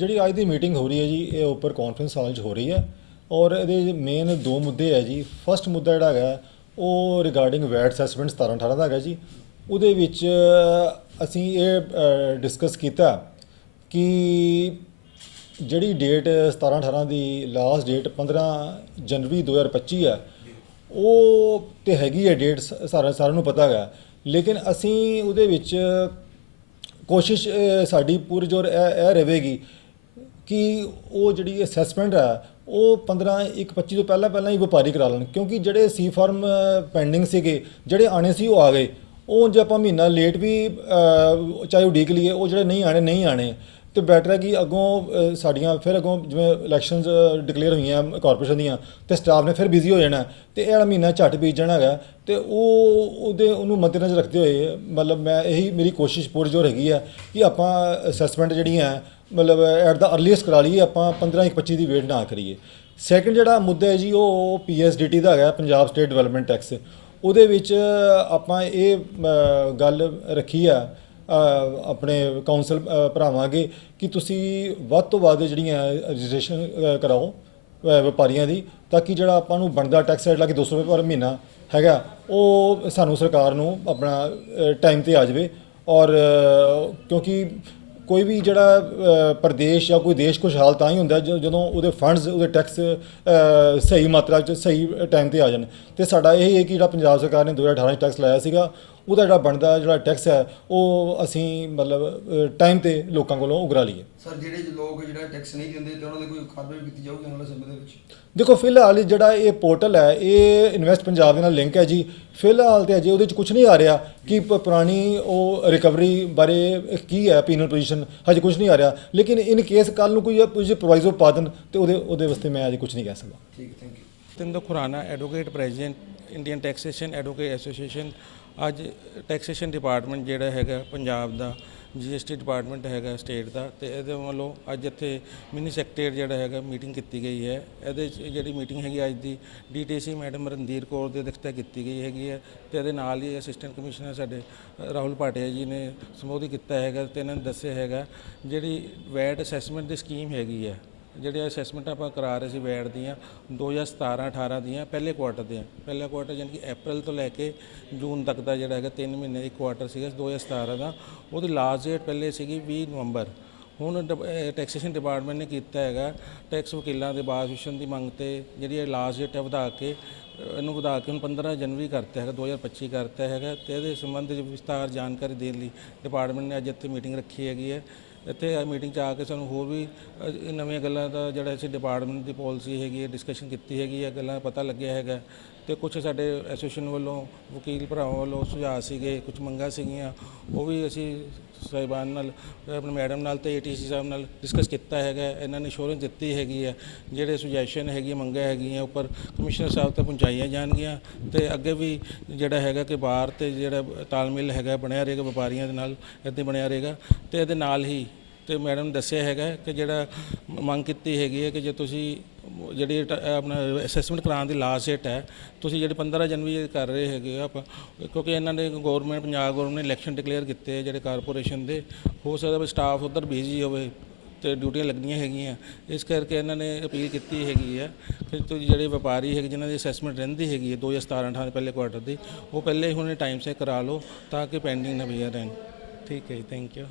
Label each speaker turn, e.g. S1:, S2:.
S1: ਜਿਹੜੀ ਅੱਜ ਦੀ ਮੀਟਿੰਗ ਹੋ ਰਹੀ ਹੈ ਜੀ, ਇਹ ਉੱਪਰ ਕਾਨਫਰੰਸ ਹਾਲ 'ਚ ਹੋ ਰਹੀ ਹੈ ਔਰ ਇਹਦੇ ਮੇਨ ਦੋ ਮੁੱਦੇ ਹੈ ਜੀ। ਫਸਟ ਮੁੱਦਾ ਜਿਹੜਾ ਹੈਗਾ, ਉਹ ਰਿਗਾਰਡਿੰਗ ਵੈਟ ਅਸੈਸਮੈਂਟ 17 18 ਦਾ ਹੈਗਾ ਜੀ। ਉਹਦੇ ਵਿੱਚ ਅਸੀਂ ਇਹ ਡਿਸਕਸ ਕੀਤਾ ਕਿ ਜਿਹੜੀ ਡੇਟ 17 18 ਦੀ ਲਾਸਟ ਡੇਟ 15 ਜਨਵਰੀ 2025 ਹੈ, ਉਹ ਤੇ ਹੈਗੀ ਹੈ ਡੇਟ ਸਾਰਾ, ਸਾਰਿਆਂ ਨੂੰ ਪਤਾ ਹੈਗਾ। ਲੇਕਿਨ ਅਸੀਂ ਉਹਦੇ ਵਿੱਚ ਕੋਸ਼ਿਸ਼ ਸਾਡੀ ਪੂਰੀ ਜੋਰ ਇਹ ਇਹ ਰਹੇਗੀ ਕਿ ਉਹ ਜਿਹੜੀ ਅਸੈਸਮੈਂਟ ਹੈ, ਉਹ 15 ਇੱਕ 25 ਤੋਂ ਪਹਿਲਾਂ ਪਹਿਲਾਂ ਹੀ ਵਪਾਰੀ ਕਰਾ ਲੈਣ। ਕਿਉਂਕਿ ਜਿਹੜੇ ਸੀ ਫਾਰਮ ਪੈਂਡਿੰਗ ਸੀਗੇ, ਜਿਹੜੇ ਆਣੇ ਸੀ, ਉਹ ਆ ਗਏ। ਉਹ ਜੇ ਆਪਾਂ ਮਹੀਨਾ ਲੇਟ ਵੀ ਚਾਹੇ ਉਡੀਕ ਲਈਏ, ਉਹ ਜਿਹੜੇ ਨਹੀਂ ਆਣੇ ਨਹੀਂ ਆਣੇ ਤੇ ਬੈਟਰ ਹੈ ਕਿ ਅੱਗੋਂ ਸਾਡੀਆਂ ਫਿਰ ਅੱਗੋਂ ਜਿਵੇਂ ਇਲੈਕਸ਼ਨਸ ਡਿਕਲੇਅਰ ਹੋਈਆਂ ਕਾਰਪੋਰੇਸ਼ਨ ਦੀਆਂ, ਤੇ ਸਟਾਫ ਨੇ ਫਿਰ ਬਿਜ਼ੀ ਹੋ ਜਾਣਾ ਤੇ ਇਹ ਵਾਲਾ ਮਹੀਨਾ ਝੱਟ ਬੀਜ ਜਾਣਾ ਹੈਗਾ। ਤੇ ਉਹ, ਉਹਦੇ, ਉਹਨੂੰ ਮੱਦੇਨਜ਼ਰ ਰੱਖਦੇ ਹੋਏ, ਮਤਲਬ ਮੈਂ ਇਹੀ, ਮੇਰੀ ਕੋਸ਼ਿਸ਼ ਪੂਰੀ ਜੋਰ ਹੈਗੀ ਆ ਕਿ ਆਪਾਂ ਅਸੈਸਮੈਂਟ ਜਿਹੜੀਆਂ ਮਤਲਬ ਐਟ ਦਾ ਅਰਲੀਐਸਟ ਕਰਾ ਲਈਏ, ਆਪਾਂ 15 ਇੱਕ 25 ਦੀ ਵੇਟ ਨਾ ਕਰੀਏ। ਸੈਕੰਡ ਜਿਹੜਾ ਮੁੱਦਾ ਹੈ ਜੀ, ਉਹ ਪੀਐਸਡੀਟੀ ਦਾ ਹੈਗਾ, ਪੰਜਾਬ ਸਟੇਟ ਡਿਵੈਲਪਮੈਂਟ ਟੈਕਸ ਉਹਦੇ ਵਿੱਚ ਆਪਾਂ ਇਹ ਗੱਲ ਰੱਖੀ ਆ ਆਪਣੇ ਕਾਉਂਸਲ ਭਰਾਵਾਂਗੇ ਕਿ ਤੁਸੀਂ ਵੱਧ ਤੋਂ ਵੱਧ ਜਿਹੜੀਆਂ ਰਜਿਸਟ੍ਰੇਸ਼ਨ ਕਰਾਓ ਵਪਾਰੀਆਂ ਦੀ, ਤਾਂ ਕਿ ਜਿਹੜਾ ਆਪਾਂ ਨੂੰ ਬਣਦਾ ਟੈਕਸ ਰੇਟ ਲਾ ਕੇ 200 ਰੁਪਏ ਪਰ ਮਹੀਨਾ ਹੈਗਾ, ਉਹ ਸਾਨੂੰ ਸਰਕਾਰ ਨੂੰ ਆਪਣਾ ਟਾਈਮ ਤੇ ਆ ਜਾਵੇ। ਔਰ ਕਿਉਂਕਿ ਕੋਈ ਵੀ ਜਿਹੜਾ ਪ੍ਰਦੇਸ਼ ਜਾਂ ਕੋਈ ਦੇਸ਼ ਖੁਸ਼ਹਾਲ ਤਾਂ ਹੀ ਹੁੰਦਾ ਜ- ਜਦੋਂ ਉਹਦੇ ਫੰਡਸ ਉਹਦੇ ਟੈਕਸ ਸਹੀ ਮਾਤਰਾ 'ਚ ਸਹੀ ਟਾਈਮ ਤੇ ਆ ਜਾਣ। ਤੇ ਸਾਡਾ ਇਹ ਹੈ ਕਿ ਜਿਹੜਾ ਪੰਜਾਬ ਸਰਕਾਰ ਨੇ 2018 'ਚ ਟੈਕਸ ਲਾਇਆ ਸੀਗਾ ਉਹਦਾ ਜਿਹੜਾ ਬਣਦਾ ਜਿਹੜਾ ਟੈਕਸ ਹੈ ਉਹ ਅਸੀਂ ਮਤਲਬ ਟਾਈਮ ਤੇ ਲੋਕਾਂ ਕੋਲੋਂ ਉਗਰਾ ਲਈਏ।
S2: ਸਰ ਜਿਹੜੇ ਲੋਕ ਜਿਹੜਾ ਟੈਕਸ ਨਹੀਂ ਦਿੰਦੇ ਤੇ ਉਹਨਾਂ ਦੀ ਕੋਈ ਕਾਰਵਾਈ ਕੀਤੀ ਜਾਊਗੀ ਵਾਲੇ ਸਮੇਂ ਦੇ ਵਿੱਚ?
S1: ਦੇਖੋ ਫਿਲਹਾਲ ਜਿਹੜਾ ਇਹ ਪੋਰਟਲ ਹੈ ਇਹ ਇਨਵੈਸਟ ਪੰਜਾਬ ਦੇ ਨਾਲ ਲਿੰਕ ਹੈ ਜੀ। ਫਿਲਹਾਲ ਤੇ ਅਜੇ ਉਹਦੇ ਚ ਕੁਝ ਨਹੀਂ ਆ ਰਿਹਾ ਕਿ ਪੁਰਾਣੀ ਉਹ ਰਿਕਵਰੀ ਬਾਰੇ ਕੀ ਹੈ ਪੀਨਲ ਪੋਜੀਸ਼ਨ ਹਜੇ ਕੁਝ ਨਹੀਂ ਆ ਰਿਹਾ। ਲੇਕਿਨ ਇਨ ਕੇਸ ਕੱਲ ਨੂੰ ਕੋਈ ਕੋਈ ਪ੍ਰੋਵਾਈਜ਼ੋ ਪਾ ਦੇਣ ਤੇ ਉਹਦੇ ਉਹਦੇ ਵਾਸਤੇ ਮੈਂ ਅਜੇ ਕੁਝ ਨਹੀਂ ਕਹਿ ਸਕਦਾ।
S2: ਠੀਕ thank you
S3: Tindo Khurana advocate president Indian taxation advocate association ਅੱਜ ਟੈਕਸੇਸ਼ਨ ਡਿਪਾਰਟਮੈਂਟ ਜਿਹੜਾ ਹੈਗਾ ਪੰਜਾਬ ਦਾ ਜੀਐਸਟੀ ਡਿਪਾਰਟਮੈਂਟ ਹੈਗਾ ਸਟੇਟ ਦਾ ਤੇ ਇਹਦੇ ਵੱਲੋਂ ਅੱਜ ਇੱਥੇ ਮਿਨੀ ਸੈਕਟਰੀਏਟ ਜਿਹੜਾ ਹੈਗਾ ਮੀਟਿੰਗ ਕੀਤੀ ਗਈ ਹੈ। ਇਹਦੇ 'ਚ ਜਿਹੜੀ ਮੀਟਿੰਗ ਹੈਗੀ ਅੱਜ ਦੀ ਡੀਟੀਸੀ ਮੈਡਮ ਰਣਧੀਰ ਕੌਰ ਦੇ ਅਧਿਕਸ਼ਤਾ ਕੀਤੀ ਗਈ ਹੈਗੀ ਹੈ ਤੇ ਇਹਦੇ ਨਾਲ ਹੀ ਅਸਿਸਟੈਂਟ ਕਮਿਸ਼ਨਰ ਸਾਡੇ ਰਾਹੁਲ ਭਾਟਿਆ ਜੀ ਨੇ ਸੰਬੋਧਿਤ ਕੀਤਾ ਹੈਗਾ ਤੇ ਇਹਨਾਂ ਨੇ ਦੱਸਿਆ ਹੈਗਾ ਜਿਹੜੀ ਵੈਟ ਅਸੈਸਮੈਂਟ ਦੀ ਸਕੀਮ ਹੈਗੀ ਹੈ ਜਿਹੜੇ ਅਸੈਸਮੈਂਟ ਆਪਾਂ ਕਰਾ ਰਹੇ ਸੀ ਵੈਟ ਦੀਆਂ 2017 18 ਦੀਆਂ, ਪਹਿਲੇ ਕੁਆਟਰ ਦੀਆਂ। ਪਹਿਲਾ ਕੁਆਟਰ ਯਾਨੀ ਕਿ ਅਪ੍ਰੈਲ ਤੋਂ ਲੈ ਕੇ ਜੂਨ ਤੱਕ ਦਾ ਜਿਹੜਾ ਹੈਗਾ 3 ਮਹੀਨੇ ਇੱਕ ਕੁਆਟਰ ਸੀਗਾ 2017 ਦਾ ਉਹਦੀ ਲਾਸਟ ਡੇਟ ਪਹਿਲੇ ਸੀਗੀ 20 ਨਵੰਬਰ। ਹੁਣ ਟੈਕਸੇਸ਼ਨ ਡਿਪਾਰਟਮੈਂਟ ਨੇ ਕੀਤਾ ਹੈਗਾ ਟੈਕਸ ਵਕੀਲਾਂ ਦੇ ਬਾਅਦ ਦੀ ਮੰਗ ਤੇ ਜਿਹੜੀ ਇਹ ਲਾਸਟ ਡੇਟ ਹੈ ਵਧਾ ਕੇ, ਇਹਨੂੰ ਵਧਾ ਕੇ ਹੁਣ 15 ਜਨਵਰੀ ਕਰਤਾ ਹੈਗਾ 2025 ਕਰਤਾ ਹੈਗਾ ਤੇ ਇਹਦੇ ਸੰਬੰਧ ਵਿੱਚ ਵਿਸਤਾਰ ਜਾਣਕਾਰੀ ਦੇਣ ਲਈ ਡਿਪਾਰਟਮੈਂਟ ਨੇ ਅੱਜ ਇੱਥੇ ਮੀਟਿੰਗ ਰੱਖੀ ਹੈਗੀ ਹੈ। ਇੱਥੇ ਮੀਟਿੰਗ 'ਚ ਆ ਕੇ ਸਾਨੂੰ ਹੋਰ ਵੀ ਅ, ਨਵੀਆਂ ਗੱਲਾਂ ਦਾ ਜਿਹੜਾ ਅਸੀਂ ਡਿਪਾਰਟਮੈਂਟ ਦੀ ਪਾਲਿਸੀ ਹੈਗੀ ਹੈ ਡਿਸਕਸ਼ਨ ਕੀਤੀ ਹੈਗੀ ਹੈ ਗੱਲਾਂ ਦਾ ਪਤਾ ਲੱਗਿਆ ਹੈਗਾ। ਤੇ ਕੁਝ ਸਾਡੇ ਐਸੋਸੀਏਸ਼ਨ ਵੱਲੋਂ ਵਕੀਲ ਭਰਾਵਾਂ ਵੱਲੋਂ ਸੁਝਾਅ ਸੀਗੇ ਕੁਝ ਮੰਗਾਂ ਸੀਗੀਆਂ ਉਹ ਵੀ ਅਸੀਂ ਸਾਹਿਬਾਨ ਨਾਲ ਆਪਣੇ ਮੈਡਮ ਨਾਲ ਤੇ ਏਟੀਸੀ ਸਾਹਿਬ ਨਾਲ ਡਿਸਕਸ ਕੀਤਾ ਹੈਗਾ, ਇਹਨਾਂ ਨੇ ਅਸ਼ੋਰੈਂਸ ਦਿੱਤੀ ਹੈਗੀ ਹੈ ਜਿਹੜੇ ਸੁਜੈਸ਼ਨ ਹੈਗੀ ਮੰਗਾਂ ਹੈਗੀਆਂ, ਉੱਪਰ ਕਮਿਸ਼ਨਰ ਸਾਹਿਬ ਤੱਕ ਪਹੁੰਚਾਈਆਂ ਜਾਣਗੀਆਂ ਤੇ ਅੱਗੇ ਵੀ ਜਿਹੜਾ ਹੈਗਾ ਕਿ ਬਾਹਰ ਤੇ ਜਿਹੜਾ ਤਾਲਮੇਲ ਹੈਗਾ ਬਣਿਆ ਰਹੇਗਾ, ਵਪਾਰੀਆਂ ਦੇ ਨਾਲ ਇੱਦਾਂ ਬਣਿਆ ਰਹੇਗਾ ਤੇ ਇਹਦੇ ਨਾਲ ਹੀ ਤੇ ਮੈਡਮ ਨੇ ਦੱਸਿਆ ਹੈਗਾ ਕਿ ਜਿਹੜਾ ਮੰਗ ਕੀਤੀ ਹੈਗੀ ਹੈ ਕਿ ਜੇ ਤੁਸੀਂ ਜਿਹੜੀ ਆਪਣਾ ਅਸੈਸਮੈਂਟ ਕਰਾਉਣ ਦੀ ਲਾਸਟ ਡੇਟ ਹੈ, ਤੁਸੀਂ ਜਿਹੜੀ 15 ਜਨਵਰੀ ਕਰ ਰਹੇ ਹੈਗੇ ਆ ਆਪਾਂ, ਕਿਉਂਕਿ ਇਹਨਾਂ ਨੇ ਗਵਰਨਮੈਂਟ ਪੰਜਾਬ ਗਵਰਨਮੈਂਟ ਨੇ ਇਲੈਕਸ਼ਨ ਡਿਕਲੇਅਰ ਕੀਤੇ ਆ ਜਿਹੜੇ ਕਾਰਪੋਰੇਸ਼ਨ ਦੇ, ਹੋ ਸਕਦਾ ਵੀ ਸਟਾਫ ਉਧਰ ਬਿਜ਼ੀ ਹੋਵੇ ਤੇ ਡਿਊਟੀਆਂ ਲੱਗਣੀਆਂ ਹੈਗੀਆਂ, ਇਸ ਕਰਕੇ ਇਹਨਾਂ ਨੇ ਅਪੀਲ ਕੀਤੀ ਹੈਗੀ ਹੈ ਕਿ ਤੁਸੀਂ ਜਿਹੜੇ ਵਪਾਰੀ ਹੈਗੇ ਜਿਨ੍ਹਾਂ ਦੀ ਅਸੈਸਮੈਂਟ ਰਹਿੰਦੀ ਹੈਗੀ ਹੈ 2017 18 ਦੇ ਪਹਿਲੇ ਕੁਆਟਰ ਦੀ, ਉਹ ਪਹਿਲੇ ਹੁਣ ਟਾਈਮ ਸੇ ਕਰਾ ਲਓ ਤਾਂ ਕਿ ਪੈਂਡਿੰਗ ਨਾ ਪਿਆ ਰਹਿਣ। ਠੀਕ ਹੈ ਜੀ ਥੈਂਕ ਯੂ